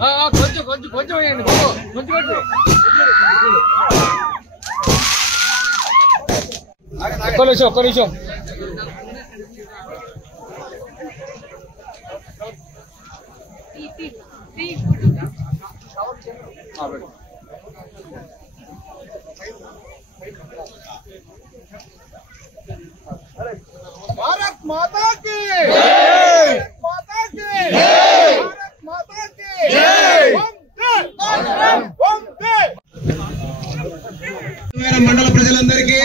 కొంచెం కొంచెం కొంచెం వేయండి కొంచెం ఒక్క నిమిషం भारत माता की जय, माता की जय, भारत माता की जय, वंदे మండల ప్రజలందరికీ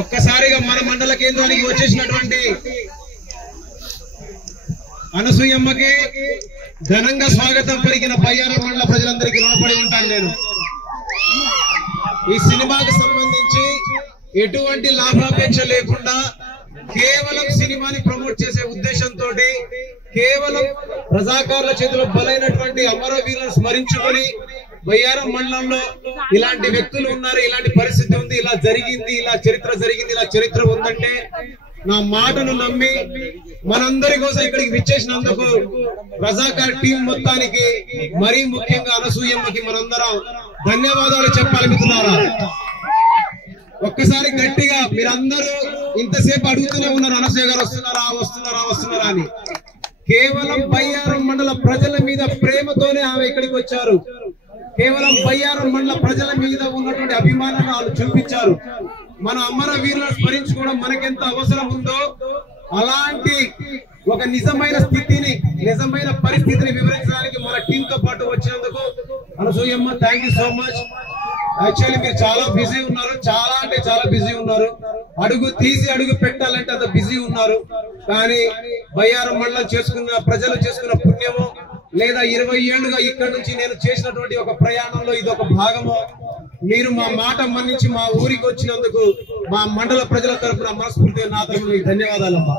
ఒక్కసారిగా మన మండల కేంద్రానికి వచ్చేసినటువంటి అనసూయమ్మకి ఘనంగా స్వాగతం పలికిన బయ్యారం మండల ప్రజలందరికీ రుణపడి ఉంటాను నేను. ఈ సినిమాకి సంబంధించి ఎటువంటి లాభాపేక్ష లేకుండా కేవలం సినిమాని ప్రమోట్ చేసే ఉద్దేశంతో కేవలం రజాకార్ల చేతిలో బలైనటువంటి అమరవీరులను స్మరించుకొని బయ్యారం మండలంలో ఇలాంటి వ్యక్తులు ఉన్నారు, ఇలాంటి పరిస్థితి ఉంది, ఇలా జరిగింది, ఇలా చరిత్ర జరిగింది, ఇలా చరిత్ర ఉందంటే నా మాటను నమ్మి మనందరి కోసం ఇక్కడికి విచ్చేసినందుకు రజాకార్ టీం మొత్తానికి మరీ ముఖ్యంగా అనసూయమ్మకి మనందరం ధన్యవాదాలు చెప్పాలి మిత్రులారా. ఒక్కసారి గట్టిగా మీరందరూ ఇంతసేపు అడుగుతూనే ఉన్నారు అనసూయ గారు వస్తున్నారా వస్తున్నారా వస్తున్నారా అని. కేవలం బయ్యారం మండల ప్రజల మీద ప్రేమతోనే ఆమె ఇక్కడికి వచ్చారు. కేవలం బయ్యారం మండల ప్రజల మీద ఉన్నటువంటి అభిమానాన్ని వాళ్ళు చూపించారు. మన అమరవీరులను స్మరించుకోవడం మనకెంత అవసరం ఉందో అలాంటి ఒక నిజమైన స్థితిని, నిజమైన పరిస్థితిని వివరించడానికి మన టీం తో పాటు వచ్చినందుకు Anasuyamma thank you so much. Actually మీరు చాలా బిజీ ఉన్నారు, చాలా అంటే చాలా బిజీ ఉన్నారు. అడుగు తీసి అడుగు పెట్టాలంటే అంత బిజీ ఉన్నారు. కానీ బయ్యారం మండలం చేసుకున్న ప్రజలు చేసుకున్న పుణ్యము లేదా 20 ఏళ్లుగా ఇక్కడ నుంచి నేను చేసినటువంటి ఒక ప్రయాణంలో ఇది ఒక భాగము. మీరు మా మాట మన్నించి మా ఊరికి వచ్చినందుకు మా మండల ప్రజల తరఫున మనస్ఫూర్తిగా నా తరఫున మీకు ధన్యవాదాలమ్మా.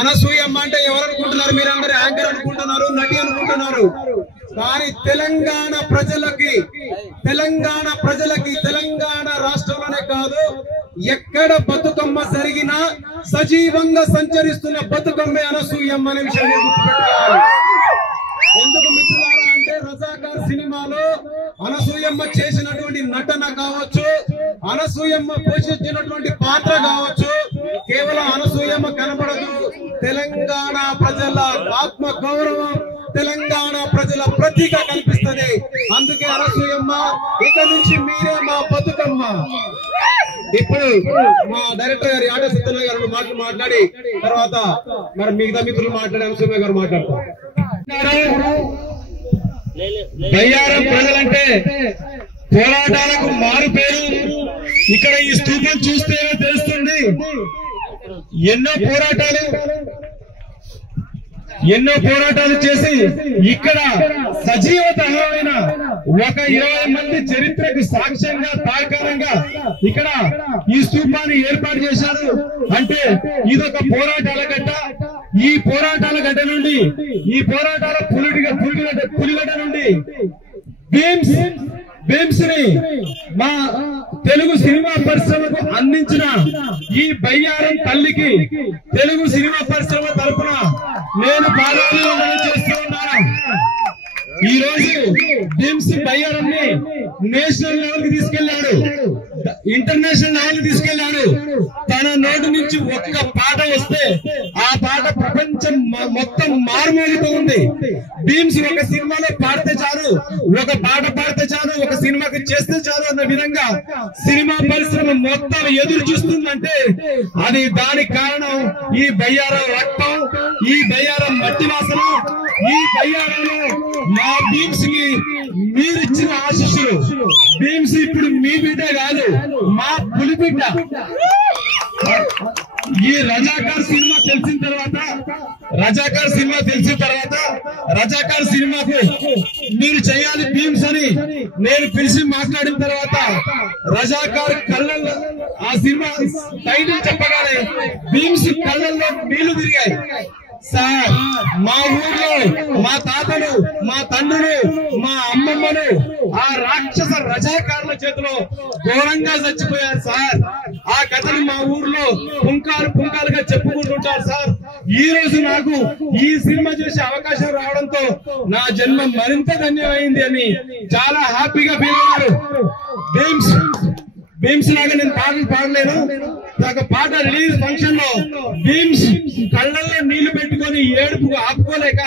అనసూయమ్మ అంటే ఎవరు అనుకుంటున్నారు? మీరందరూ యాంకర్ అనుకుంటున్నారు, నటి అనుకుంటున్నారు. కానీ తెలంగాణ ప్రజలకి తెలంగాణ రాష్ట్రంలోనే కాదు ఎక్కడ బతుకమ్మ జరిగినా సజీవంగా సంచరిస్తున్న బతుకమ్మే అనసూయమ్మ అనే విషయాన్ని గుర్తుపెట్టుకోవాలి. ఎందుకు మిత్రులారా అంటే రజాకార్ సినిమాలో అనసూయమ్మ చేసినటువంటి నటన కావచ్చు, అనసూయమ్మ పోషించినటువంటి పాత్ర కావచ్చు, కేవలం అనసూయమ్మ కనబడదు. తెలంగాణ ప్రజల ఆత్మ గౌరవం, తెలంగాణ ప్రజల ప్రతీక కనిపిస్తుంది. అందుకే అనసూయమ్మ ఇక నుంచి మీరే మా బతుకమ్మ. ఇప్పుడు మా డైరెక్టర్ గారు ఆట సత్యనారాయణ గారు మాటలు మాట్లాడి తర్వాత మరి మిగతా మిత్రులు మాట్లాడి అనసూయ గారు మాట్లాడతారు. బయ్యారం ప్రజలంటే పోరాటాలకు మారు పేరు. ఇక్కడ ఈ స్థూపం చూస్తేనే తెలుస్తుంది. ఎన్నో పోరాటాలు చేసి ఇక్కడ సజీవతమైన ఒక 20 మంది చరిత్రకు సాక్ష్యంగా తార్కాణంగా ఇక్కడ ఈ స్తూపాన్ని ఏర్పాటు చేశారు. అంటే ఇదొక పోరాటాల గడ్డ. ఈ పోరాటాల గడ్డ నుండి, ఈ పోరాటాల పులిగడ్డ నుండి బీమ్స్ ని మా తెలుగు సినిమా పరిశ్రమకు అందించిన ఈ బయ్యారం తల్లికి తెలుగు సినిమా పరిశ్రమ తరఫున నేను పాదాభివందనం చేస్తూ ఉన్నాను. ఈ రోజు బీమ్స్ బయ్యారం ని నేషనల్ లెవెల్ కి తీసుకెళ్లాడు, ఇంటర్నేషనల్ లెవెల్ కి తీసుకెళ్లాడు. తన నోటి నుంచి ఒక్క పాట వస్తే ఆ పాట ప్రపంచం మొత్తం మారుమోగుతూ ఉంది. బీమ్స్ ఒక సినిమాలో పాడితే చాలు, ఒక పాట పాడితే చాలు, ఒక సినిమాకి చేస్తే చాలు అన్న విధంగా సినిమా పరిశ్రమ మొత్తం ఎదురు చూస్తుందంటే అది దానికి కారణం ఈ బయ్యారం రక్తం, ఈ బయ్యారం మట్టి వాసన, ఈ బయ్యారంలో మా బీమ్స్ కి మీరిచ్చిన ఆశీస్సులు. బీమ్స్ ఇప్పుడు మీ బిడ్డ కాదు, మా పులి బిడ్డ. ఈ రజాకార్ సినిమా తెలిసిన తర్వాత రజాకార్ సినిమాకు మీరు చేయాలి బీమ్స్ అని నేను పిలిచి మాట్లాడిన తర్వాత రజాకార్ కళ్ళల్లో ఆ సినిమా టైటిల్ చెప్పగానే బీమ్స్ కళ్ళల్లో నీళ్లు తిరిగాయి. సార్ మా ఊర్లో మా తాతలు, మా తండ్రులు, మా అమ్మమ్మలు ఆ రాక్షస రజాకారుల చేతిలో ఘోరంగా చచ్చిపోయారు సార్. ఆ కథని మా ఊర్లో పుంకాలుగా చెప్పుకుంటుంటారు సార్. ఈ రోజు నాకు ఈ సినిమా చేసే అవకాశం రావడంతో నా జన్మ మరింత ధన్యమైంది అని చాలా హ్యాపీగా ఫీల్ అయ్యారు. భీమ్స్ లాగా నేను పాటలు పాడలేను. నాకు పాట రిలీజ్ ఫంక్షన్ లో భీమ్స్ కళ్ళల్లో నీళ్లు పెట్టుకొని ఏడుపు ఆపుకోలేక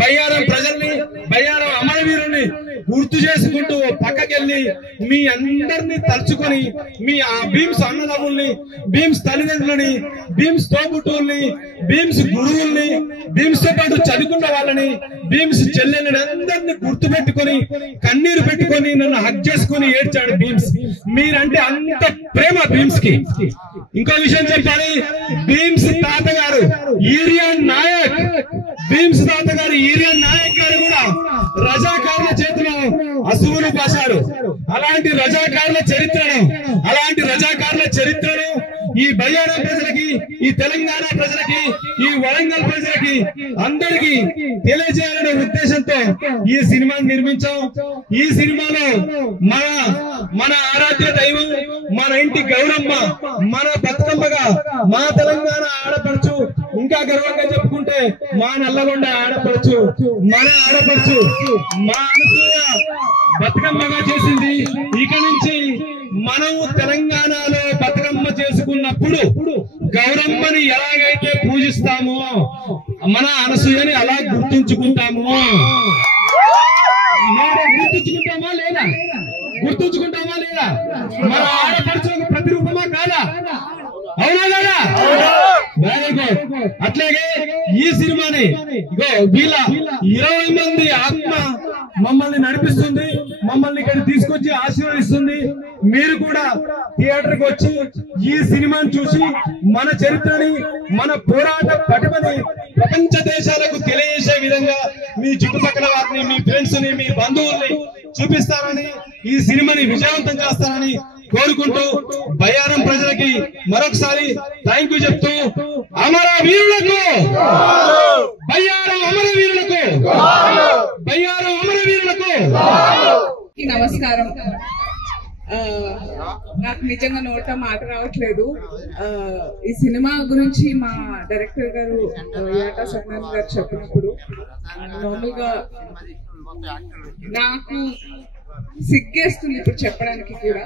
బయ్యారం ప్రజల్ని, బయ్యారం అమరవీరుల్ని గుర్తు చేసుకుంటూ పక్కకెళ్ళి మీ అందరినీ తలుచుకొని మీ ఆ భీమ్స్ అన్నదమ్ముల్ని, భీమ్స్ తల్లిదండ్రులని, భీమ్స్ తోబుట్టుల్ని, భీమ్స్ గురువుల్ని, భీమ్స్ తో పాటు చదువుకున్న వాళ్ళని, భీమ్స్ చెల్లెల్ని అందరినీ గుర్తు పెట్టుకొని కన్నీరు పెట్టుకొని నన్ను హగ్ చేసుకుని ఏడ్చాడు భీమ్స్. మీరంటే అంత ప్రేమ భీమ్స్ కి. ఇంకో విషయం చెప్పాలి, భీమ్స్ తాతగారు ఈరియన్ నాయక్, భీమ్స్ తాతగారు ఈరియన్ నాయక్ గారు కూడా రజాకారుల చేతిలో అసువులు పాశారు. అలాంటి రజాకారుల చరిత్రను ఈ బయ్యారం ప్రజలకి, ఈ తెలంగాణ ప్రజలకి, ఈ వరంగల్ ప్రజలకి అందరికీ తెలియజేయాలనే ఉద్దేశంతో ఈ సినిమాని నిర్మించాం. ఈ సినిమాలో మన ఆరాధ్య దైవం, మన ఇంటి గౌరమ్మ, మన బతుకమ్మగా మా తెలంగాణ ఆడపడుచు, ఇంకా గర్వంగా చెప్పుకుంటే మా నల్లగొండ ఆడపడుచు, మన ఆడపడుచు మా అనసూయ బతుకమ్మగా చేసింది. ఇక నుంచి మనము తెలంగాణలో బతుకమ్మ చేసుకున్నప్పుడు గౌరమ్మని ఎలాగైతే పూజిస్తామో మన అనసూయని అలా గుర్తుంచుకుంటాము. గుర్తుంచుకుంటామా లేదా? మన ఆడపడుచులకు ప్రతిరూపమా కాదా? అవునా కదా? Very good. అట్లాగే ఈ సినిమాని వీళ్ళ 20 మంది ఆత్మ మమ్మల్ని నడిపిస్తుంది, మమ్మల్ని ఇక్కడ తీసుకొచ్చి ఆశీర్వదిస్తుంది. మీరు కూడా థియేటర్ కి వచ్చి ఈ సినిమాని చూసి మన చరిత్రని, మన పోరాట పటిమని ప్రపంచ దేశాలకు తెలియజేసే విధంగా మీ చుట్టుపక్కల వారిని, మీ ఫ్రెండ్స్ ని, మీ బంధువుల్ని చూపిస్తారని, ఈ సినిమాని విజయవంతం చేస్తారని కోరుకుంటూ బయ్యారం ప్రజలకి మరొకసారి థ్యాంక్ యూ చెప్తూ, అమరవీరులకు, బయ్యారం అమరవీరులకు, బయ్యారం అమరవీరులకు నమస్కారం. నాకు నిజంగా నోట మాట రావట్లేదు. ఈ సినిమా గురించి మా డైరెక్టర్ గారు యాటా సత్యనారాయణ గారు చెప్పినప్పుడు నార్మల్ గా నాకు సిగ్గేస్తుంది ఇప్పుడు చెప్పడానికి కూడా.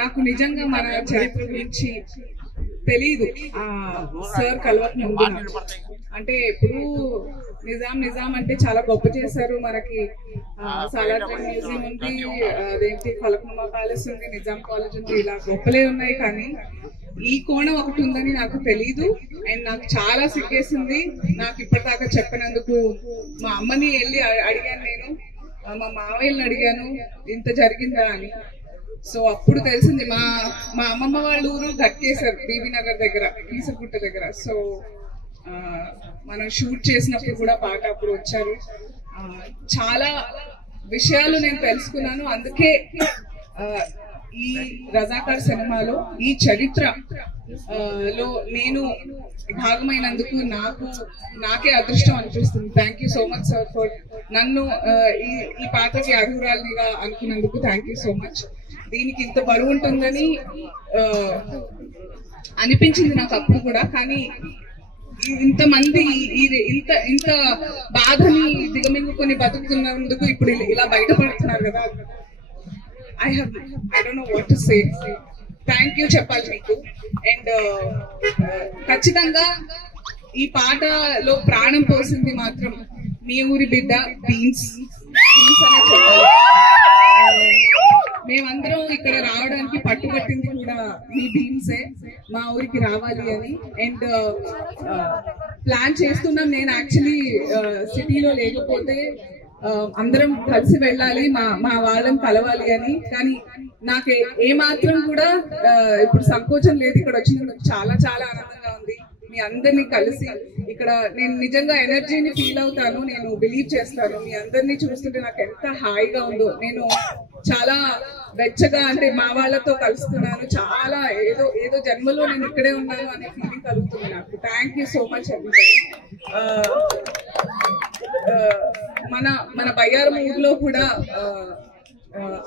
నాకు నిజంగా మన చరిత్ర గురించి తెలీదు సార్ కలవక ముందు. అంటే ఇప్పుడు నిజాం అంటే చాలా గొప్ప చేశారు. మనకి సాలార్జంగ్ మ్యూజియం ఉంది, అదేంటి ఫలక్నుమా ప్యాలెస్ ఉంది, నిజాం కాలేజ్ ఉంది, ఇలా గొప్పలే ఉన్నాయి. కానీ ఈ కోణం ఒకటి ఉందని నాకు తెలీదు. అండ్ నాకు చాలా సిగ్గేసింది. నాకు ఇప్పటిదాకా చెప్పినందుకు మా అమ్మని వెళ్ళి అడిగాను, నేను మా మావయ్యని అడిగాను ఇంత జరిగిందా అని. సో అప్పుడు తెలిసింది. మా అమ్మమ్మ వాళ్ళ ఊరు గట్కేశారు, బీబీ నగర్ దగ్గర, కీసరగుట్ట దగ్గర. సో మనం షూట్ చేసినప్పుడు కూడా పాట అప్పుడు వచ్చారు. చాలా విషయాలు నేను తెలుసుకున్నాను. అందుకే ఈ రజాకార్ సినిమాలో ఈ చరిత్ర లో నేను భాగమైనందుకు నాకే అదృష్టం అనిపిస్తుంది. Thank you so much sir for నన్ను ఈ పాత్రకి అర్హురాలిగా అనుకున్నందుకు. Thank you so much. దీనికి ఇంత బరువు ఉంటుందని అనిపించింది నాకు అప్పుడు కూడా. కానీ ఇంతమంది ఇంత బాధని దిగమింగుకొని బతుకుతున్నందుకు ఇప్పుడు ఇలా బయటపడుతున్నారు కదా. I don't know what to say. Thank you చెప్పాలి మీకు. అండ్ ఖచ్చితంగా ఈ పాటలో ప్రాణం పోసింది మాత్రం మీ ఊరి బిడ్డ భీమ్స్ అనే చెప్పాలి. మేమందరం ఇక్కడ రావడానికి పట్టుబట్టింది కూడా మీ భీమ్సే, మా ఊరికి రావాలి అని. అండ్ ప్లాన్ చేస్తున్నాం. నేను యాక్చువల్లీ సిటీలో లేకపోతే అందరం కలిసి వెళ్ళాలి, మా వాళ్ళని కలవాలి అని. కానీ నాకు ఏమాత్రం కూడా ఇప్పుడు సంకోచం లేదు. ఇక్కడ వచ్చినందుకు చాలా చాలా ఆనందంగా ఉంది. మీ అందరినీ కలిసి ఇక్కడ నేను నిజంగా ఎనర్జీని ఫీల్ అవుతాను. నేను బిలీవ్ చేస్తాను. మీ అందరినీ చూస్తుంటే నాకు ఎంత హాయిగా ఉందో. నేను చాలా వెచ్చగా, అంటే మా వాళ్ళతో కలుస్తున్నాను. చాలా ఏదో జన్మలో నేను ఇక్కడే ఉన్నాను అనే ఫీలింగ్ కలుగుతుంది నాకు. Thank you so much everybody. మన బయ్యారం ఊర్లో కూడా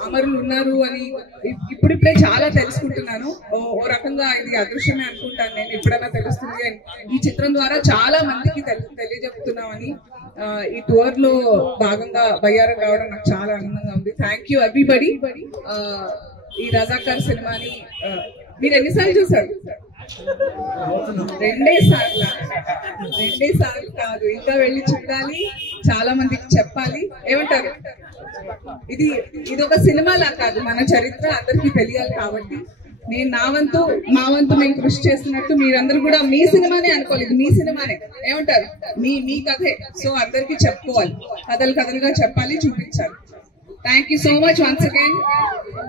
అమరులు ఉన్నారు అని ఇప్పుడిప్పుడే చాలా తెలుసుకుంటున్నాను. ఓ రకంగా ఇది అదృశ్యమే అనుకుంటాను నేను, ఎప్పుడైనా తెలుస్తుంది అని. ఈ చిత్రం ద్వారా చాలా మందికి తెలియజెప్తున్నామని ఈ టూర్ లో భాగంగా బయ్యారం రావడం నాకు చాలా ఆనందంగా ఉంది. Thank you everybody. ఈ రజాకార్ సినిమాని మీరు ఎన్నిసార్లు చూసారు? 2 సార్లు కాదు, ఇంకా వెళ్ళి చూడాలి, చాలా మందికి చెప్పాలి. ఏమంటారు? ఇది ఒక సినిమాలా కాదు, మన చరిత్ర అందరికీ తెలియాలి. కాబట్టి నేను మా వంతు మేము కృషి చేస్తున్నట్టు మీరందరూ కూడా మీ సినిమానే అనుకోవాలి, ఇది మీ సినిమానే. ఏమంటారు? మీ కథే. సో అందరికీ చెప్పుకోవాలి, కథలుగా చెప్పాలి, చూపించాలి. Thank you so much once again.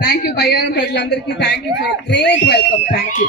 Thank you Bayyaram ప్రజలందరికీ. Thank you for great welcome. Thank you.